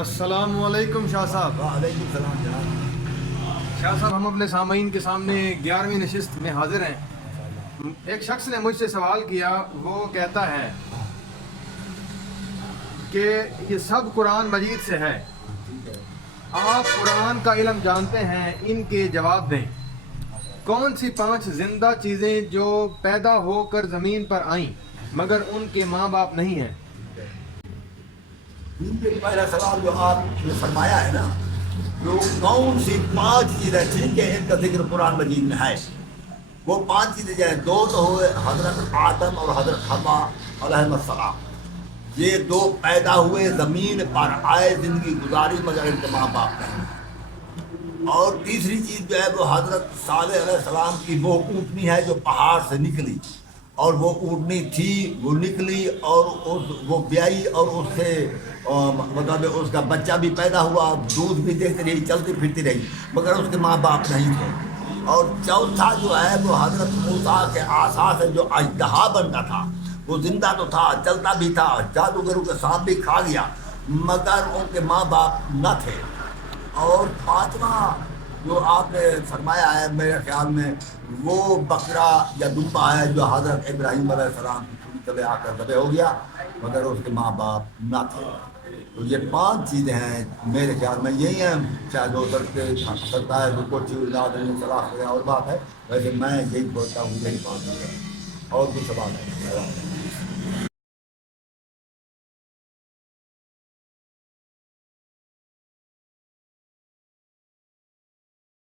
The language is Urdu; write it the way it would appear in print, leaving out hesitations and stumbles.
السلام علیکم شاہ صاحب۔ وعلیکم السلام جناب۔ شاہ صاحب، ہم اپنے سامعین کے سامنے 11ویں نشست میں حاضر ہیں۔ ایک شخص نے مجھ سے سوال کیا، وہ کہتا ہے کہ یہ سب قرآن مجید سے ہے، آپ قرآن کا علم جانتے ہیں، ان کے جواب دیں۔ کون سی 5 زندہ چیزیں جو پیدا ہو کر زمین پر آئیں مگر ان کے ماں باپ نہیں ہیں؟ پہلا سوال جو آپ نے فرمایا ہے نا، جو کون سی 5 چیزیں ٹھیک ہے ان کا ذکر قرآن مجید میں ہے، وہ 5 چیزیں جو ہیں، 2 تو ہوئے حضرت آدم اور حضرت حوا علیہ السلام۔ یہ 2 پیدا ہوئے، زمین پر آئے، زندگی گزاری، مگر ان کے ماں باپ نہیں۔ اور تیسری چیز جو ہے وہ حضرت صالح علیہ السلام کی وہ اونٹنی ہے جو پہاڑ سے نکلی، اور وہ اونٹنی تھی، وہ نکلی اور وہ بیائی، اور اس سے مطلب اس کا بچہ بھی پیدا ہوا، دودھ بھی دیتی رہی، چلتی پھرتی رہی، مگر اس کے ماں باپ نہیں تھے۔ اور چوتھا جو ہے وہ حضرت موسیٰ کے آسا سے جو اژدہا بنتا تھا، وہ زندہ تو تھا، چلتا بھی تھا، جادوگروں کے سانپ بھی کھا گیا، مگر ان کے ماں باپ نہ تھے۔ اور 5واں جو آپ نے فرمایا ہے میرے خیال میں وہ بکرا یا دمبا ہے جو حضرت ابراہیم علیہ السلام کی پوری طرح آ کر ذبح ہو گیا، مگر اس کے ماں باپ نہ تھے۔ تو یہ 5 چیزیں ہیں میرے خیال میں، یہی ہیں، شاید ہو سکتا ہے جو کچھ صلاح اور بات ہے، ویسے میں یہی بولتا ہوں، یہی 5 چیزیں۔ اور کچھ سوال ہے؟